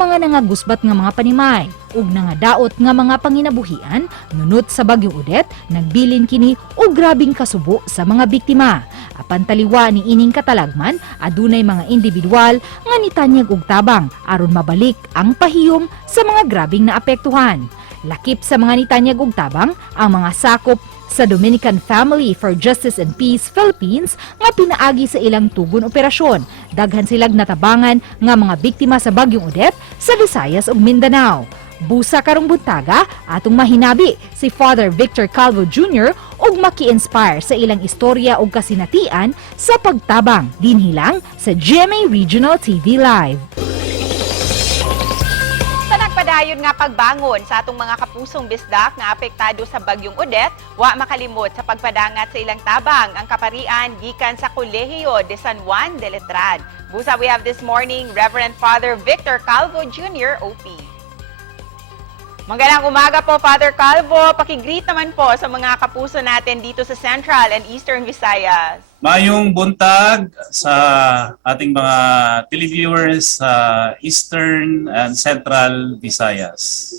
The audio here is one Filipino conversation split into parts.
mga nangagusbat nga mga panimay ug nangadaot nga mga panginabuhian nunot sa bagyong Odette nagbilin kini og grabing kasubo sa mga biktima. Apan taliwa ni ining katalagman adunay mga individual nga nitanyag og tabang aron mabalik ang pahiyom sa mga grabing naapektuhan. Lakip sa mga nitanyag og tabang ang mga sakop sa Dominican Family for Justice and Peace Philippines nga pinaagi sa ilang tugon operasyon. Daghan silang natabangan nga mga biktima sa bagyong Odette sa Visayas ug Mindanao. Busa karong buntaga atong mahinabi si Father Victor Calvo Jr. ug maki-inspire sa ilang istorya ug kasinatian sa pagtabang dinhi lang sa GMA Regional TV Live. Sa nagpadayon nga pagbangon sa atong mga kapusong bisdak nga apektado sa bagyong Odette, wa makalimot sa pagpadangat sa ilang tabang ang kaparian gikan sa Kolehiyo de San Juan de Letrán. Busa, we have this morning Reverend Father Victor Calvo Jr. OP. Magandang umaga po, Father Calvo. Pakigreet naman po sa mga kapuso natin dito sa Central and Eastern Visayas. Mayong buntag sa ating mga televiewers sa Eastern and Central Visayas.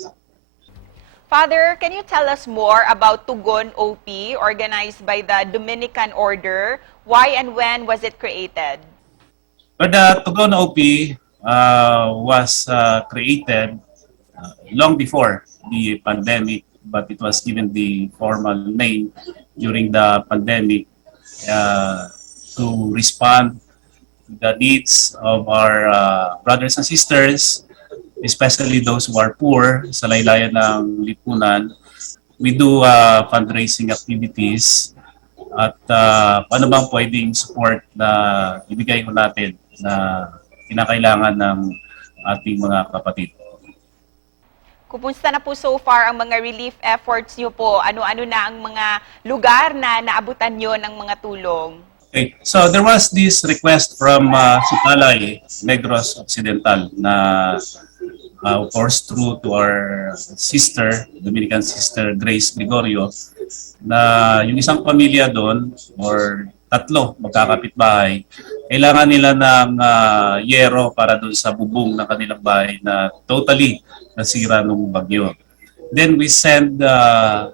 Father, can you tell us more about Tugon OP, organized by the Dominican Order? Why and when was it created? But the Tugon OP was created long before the pandemic, but it was given the formal name during the pandemic to respond to the needs of our brothers and sisters, especially those who are poor sa laylayan ng lipunan. We do fundraising activities at paano bang pwedeng support na ibigay ko natin na kinakailangan ng ating mga kapatid. Kumusta na po so far ang mga relief efforts niyo po? Ano-ano na ang mga lugar na naabutan niyo ng mga tulong? Okay, so there was this request from Sutalay, Negros Occidental, na of course through to our sister, Dominican sister Grace Gregorio, na yung isang pamilya doon or tatlo magkakapitbahay, kailangan nila ng yero para doon sa bubong ng kanilang bahay na totally nasira nung bagyo. Then we send a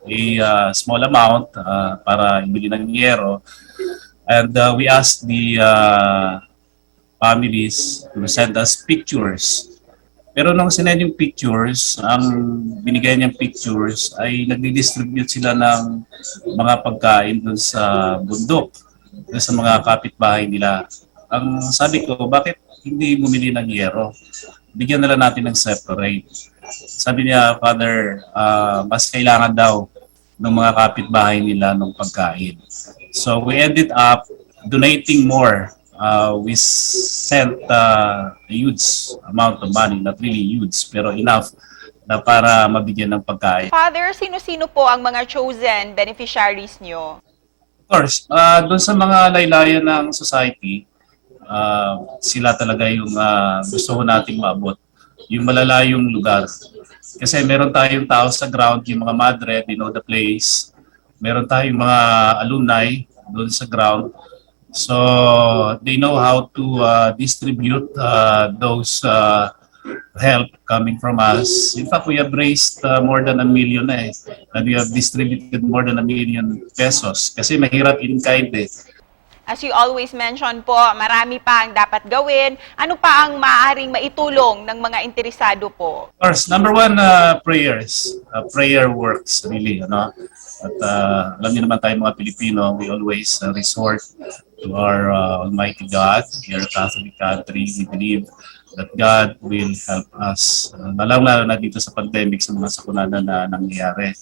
small amount para ibili ng yero, and we ask the families to send us pictures. Pero nung sinend yung pictures, ang binigay niyang pictures ay nagdi-distribute sila ng mga pagkain doon sa bundok, doon sa mga kapitbahay nila. Ang sabi ko, bakit hindi bumili ng yero? Bigyan na lang natin ng separate. Sabi niya, Father, mas kailangan daw ng mga kapitbahay nila ng pagkain. So we ended up donating more. We sent a huge amount of money, not really huge, pero enough na para mabigyan ng pagkain. Father, sino-sino po ang mga chosen beneficiaries niyo? Of course, doon sa mga laylayan ng society, sila talaga yung gusto ko nating maabot. Yung malalayong lugar. Kasi meron tayong tao sa ground, yung mga madre, they know the place. Meron tayong mga alumni doon sa ground. So, they know how to distribute those help coming from us. In fact, we have raised more than 1 million na and we have distributed more than 1 million pesos. Kasi mahirap in kind eh. As you always mention po, marami pa ang dapat gawin. Ano pa ang maaaring maitulong ng mga interesado po? Of course, number one, prayers. Prayer works really, ano? At alam niyo naman tayo mga Pilipino, we always resort to our Almighty God. We are a Catholic country. We believe that God will help us. Lalo na dito sa pandemic, sa mga sakuna na nangyayari.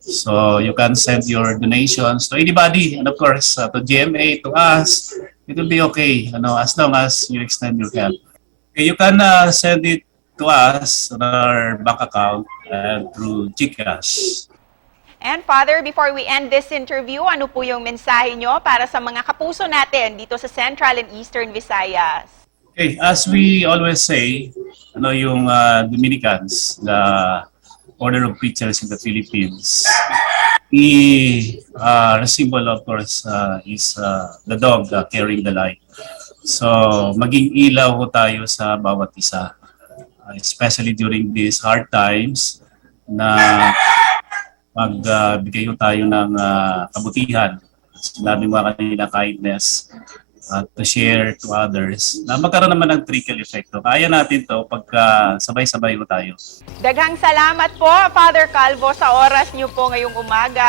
So you can send your donations to anybody, and of course to GMA, to us. It will be okay, as long as you extend your help. Okay, you can send it to us on our bank account through GCash. And Father, before we end this interview, ano po yung mensahe nyo para sa mga kapuso natin dito sa Central and Eastern Visayas? Okay, as we always say, yung Dominicans, the Order of Preachers in the Philippines, the symbol, of course, is the dog carrying the light. So, maging ilaw ho tayo sa bawat isa. especially during these hard times, na magbigay tayo ng kabutihan. Sinabi mo kanina, kindness, at to share to others, na magkaroon naman ng trickle effect. Kaya natin to pagka sabay-sabay tayo. Daghang salamat po, Father Calvo, sa oras niyo po ngayong umaga.